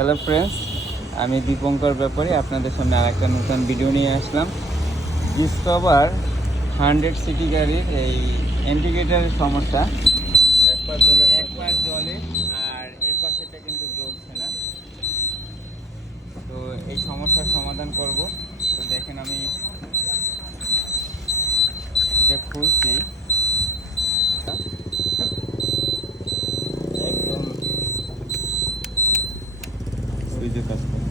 Hello friends আমি দীপঙ্কর ব্যাপারে, আপনাদের সামনে আর একটা নতুন ভিডিও নিয়ে আসলাম। ডিসকভার হান্ড্রেড সিটি গাড়ির এই ইন্ডিকেটারের সমস্যা। একবার জলে আর এর কিন্তু জ্বলছে না। তো এই সমস্যার সমাধান করব। তো দেখেন আমি এটা খুলছি। সুইচে কাজ করে।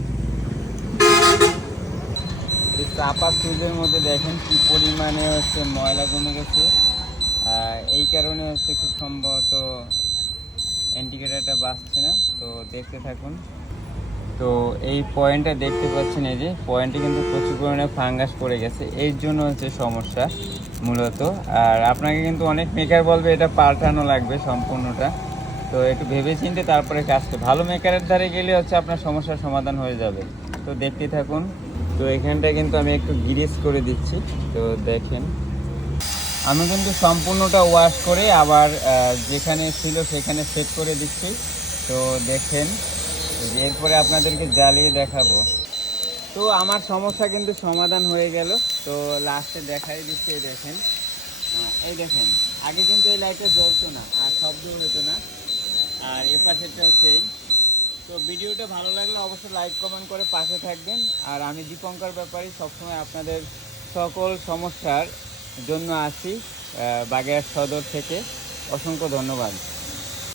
চাপা সুইচের মধ্যে দেখেন কি পরিমাণে হচ্ছে ময়লা জমে গেছে। এই কারণে হচ্ছে খুব সম্ভবত ইন্ডিকেটারটা বাঁচছে না। তো দেখতে থাকুন। তো এই পয়েন্টটা দেখতে পাচ্ছেন এই যে, পয়েন্টে কিন্তু প্রচুর পরিমাণে ফাঙ্গাস পড়ে গেছে। এর জন্য হচ্ছে সমস্যা মূলত। আর আপনাকে কিন্তু অনেক মেকার বলবে এটা পাল্টানো লাগবে সম্পূর্ণটা। তো একটু ভেবে চিনতে তারপরে কাজটা। ভালো মেকারের ধারে গেলে হচ্ছে আপনার সমস্যার সমাধান হয়ে যাবে। তো দেখতে থাকুন। তো এখানটা কিন্তু আমি একটু গিরিস করে দিচ্ছি। তো দেখেন। আমি কিন্তু সম্পূর্ণটা ওয়াশ করে আবার যেখানে ছিল সেখানে সেট করে দিচ্ছি। তো দেখেন, এরপরে আপনাদেরকে জ্বালিয়ে দেখাবো। তো আমার সমস্যা কিন্তু সমাধান হয়ে গেল। তো লাস্টে দেখাই দিচ্ছি দেখেন। এই দেখেন। আগে কিন্তু এই লাইটটা জ্বলতো না। আর শব্দ আর এ পাশেরটা সেই। তো ভিডিওটা ভালো লাগলে অবশ্যই লাইক কমেন্ট করে পাশে থাকবেন। আর আমি দীপঙ্কর ব্যাপারী সবসময় আপনাদের সকল সমস্যার জন্য আসি বাগের সদর থেকে। অসংখ্য ধন্যবাদ।